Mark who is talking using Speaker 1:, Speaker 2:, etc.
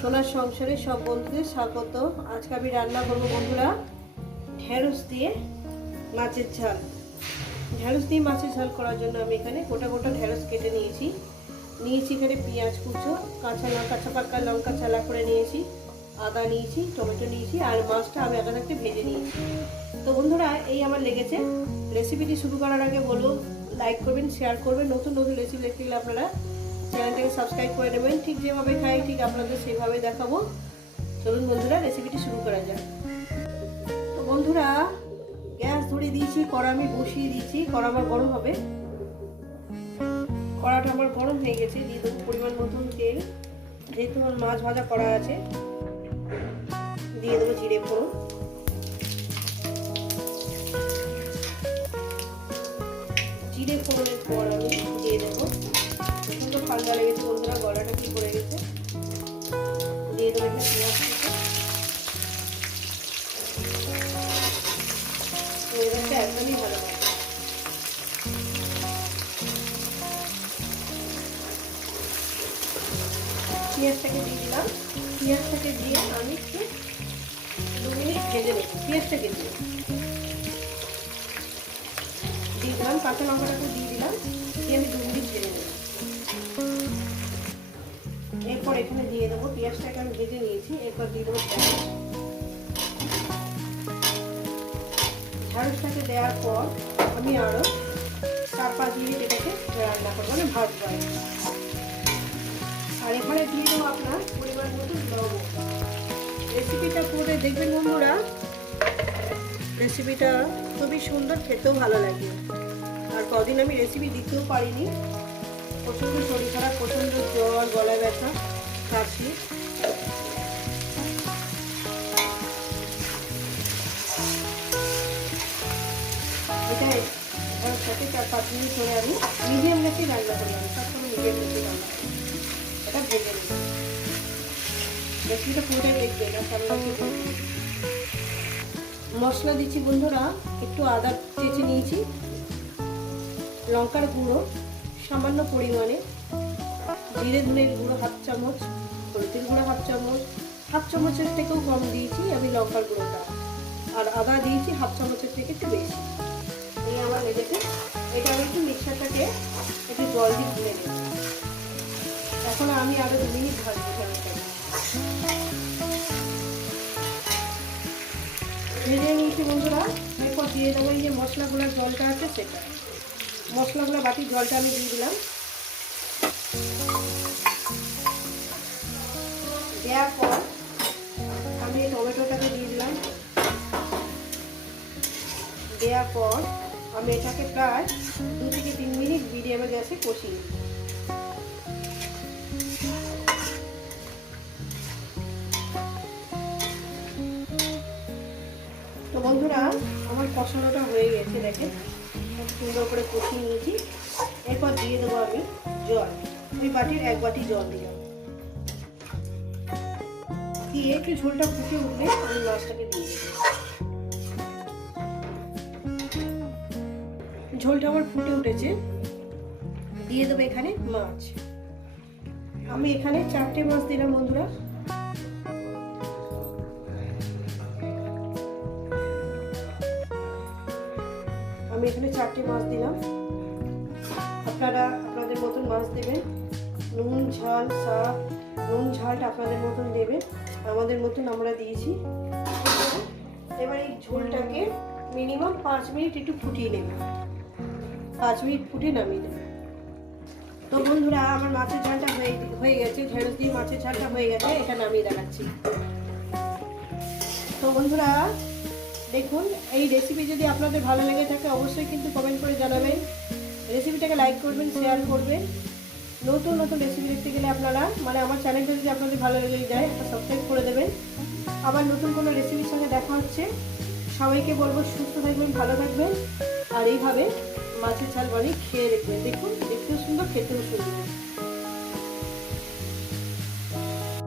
Speaker 1: সোনার সংসারে সব বন্ধুদের স্বাগত। আজকে আমি রান্না করব বন্ধুরা, ঢেঁড়স দিয়ে মাছের ঝাল। ঢেঁড়স দিয়ে মাছের ঝাল করার জন্য আমি এখানে গোটা গোটা ঢেঁড়স কেটে নিয়েছি। নিয়েছি এখানে পেঁয়াজ কুচো, কাঁচা লঙ্কা, কাঁচা পাকা লঙ্কা চালা করে নিয়েছি, আদা নিয়েছি, টমেটো নিয়েছি, আর মাছটা আমি আদা থাকতে ভেজে নিয়েছি। তো বন্ধুরা, এই আমার লেগেছে। রেসিপিটি শুরু করার আগে বলো লাইক করবেন, শেয়ার করবেন। নতুন নতুন রেসিপি দেখতে গেলে আপনারা চ্যানেলটাকে সাবস্ক্রাইব করে নেবেন। ঠিক যেভাবে খাই, ঠিক আপনাদের সেইভাবে দেখাবো। চলুন বন্ধুরা, রেসিপিটি শুরু করা যাক। তো বন্ধুরা, গ্যাস ধরে দিয়েছি, কড়া আমি বসিয়ে দিয়েছি। কড়া আমার গরম হবে। কড়াটা আমার গরম হয়ে গেছে। দিয়ে দেবো পরিমাণ মতন তেল। যেহেতু আমার মাছ ভাজা করা আছে, দিয়ে দেবো জিরে ফোড়ন। জিরে ফোড়নের পর ঠান্ডা লেগেছে বন্ধুরা গলাটা কি পড়ে গেছে? দিয়ে পেঁয়াজ কুচি একদমই ভালো পেঁয়াজটাকে দিয়ে দিলাম। পেঁয়াজটাকে দিয়ে আমি একটু দু মিনিট ভেজে নেব। পেঁয়াজটাকে দিয়ে দিয়ে দিলাম, কাঁচা লঙ্কাটাকে দিয়ে দিলাম। দিয়ে আমি দু মিনিট ভেজে নেব। এরপর এখানে দিয়ে দেবো পেঁয়াজটাকে আমি ভেজে নিয়েছি, এরপর দিয়ে দেবো ঢ্যাঁড়স দেওয়ার পর আমি আরও চার পাঁচ মিনিট এটাকে রান্না করব মানে ভাজবো আর এখানে দিয়ে দেবো আপনার পরিমাণ মতো লবণ। রেসিপিটা করে দেখবেন বন্ধুরা, রেসিপিটা খুবই সুন্দর, খেতেও ভালো লাগে। আর কদিন আমি রেসিপি দিতেও পারিনি। প্রচণ্ড শরীর খারাপ, প্রচণ্ড জ্বর, গলায় ব্যথা। কাশি চার পাঁচ ধরে আমি মিডিয়াম রান্না করলাম মিডিয়াম এটা এটা লাগছে মশলা দিচ্ছি বন্ধুরা, একটু আদা চেঁচে নিয়েছি, লঙ্কার গুঁড়ো, সামান্য পরিমাণে। জিরে ধনের গুঁড়ো হাফ চামচ, হলুদের গুঁড়ো হাফ চামচ, হাফ চামচের থেকেও কম দিয়েছি আমি লঙ্কার গুঁড়োটা। আর আদা দিয়েছি হাফ চামচের থেকে একটু বেশি। এই আমার লেগেছে এটা আমি একটু মিক্সারটাকে একটু জল দিয়ে ধুয়ে নেব। এখন আমি আরও দু মিনিট ভাজবো ভেজে নিয়েছি বন্ধুরা, এরপর দিয়ে দেবো এই যে মশলাগুলোর জলটা আছে সেটা। মশলাগুলো বাটির জলটা আমি দিয়ে দিলাম। দেওয়ার পর আমি টমেটোটাকে দিয়ে দিলাম। দেওয়ার পর আমি এটাকে প্রায় দু থেকে তিন মিনিট মিডিয়ামে গ্যাসে কষিয়ে তো বন্ধুরা, আমার কষানোটা হয়ে গেছে খুব সুন্দর করে কষিয়ে নিয়েছি। এরপর দিয়ে দেবো আমি জল। ওই বাটির এক বাটি জল দিলাম। দিয়ে একটু ঝোলটা ফুটে উঠলে আমি মাছটাকে দিয়ে দেবো ঝোলটা আমার ফুটে উঠেছে। দিয়ে দেবো এখানে মাছ। আমি এখানে চারটে মাছ দিলাম বন্ধুরা। আমি এখানে চারটে মাছ দিলাম। আপনারা আপনাদের মতন মাছ দেবেন। নুন, ঝাল, শাক। নুন, ঝালটা আপনাদের মতন দেবেন। আমাদের মতন আমরা দিয়েছি। এবার এই ঝোলটাকে মিনিমাম পাঁচ মিনিট একটু ফুটিয়ে নেব। পাঁচ মিনিট ফুটিয়ে নামিয়ে দেবেন তো বন্ধুরা, আমার মাছের ঝালটা হয়ে হয়ে গেছে। ঢেঁড়স দিয়ে মাছের ঝালটা হয়ে গেছে। এটা নামিয়ে দেখাচ্ছি। তো বন্ধুরা, দেখুন, এই রেসিপি যদি আপনাদের ভালো লেগে থাকে, অবশ্যই কিন্তু কমেন্ট করে জানাবেন। রেসিপিটাকে লাইক করবেন শেয়ার করবেন। নতুন নতুন রেসিপি দেখতে গেলে আপনারা মানে আমার চ্যানেলটা যদি আপনাদের ভালো লেগে যায়, একটা সাবস্ক্রাইব করে দেবেন। আবার নতুন কোনো রেসিপির সঙ্গে দেখা হচ্ছে, সবাইকে বলব সুস্থ থাকবেন, ভালো থাকবেন, আর এইভাবে মাছের ঝাল বানিয়ে খেয়ে দেখবেন। দেখুন, দেখতেও সুন্দর, খেতেও সুন্দর।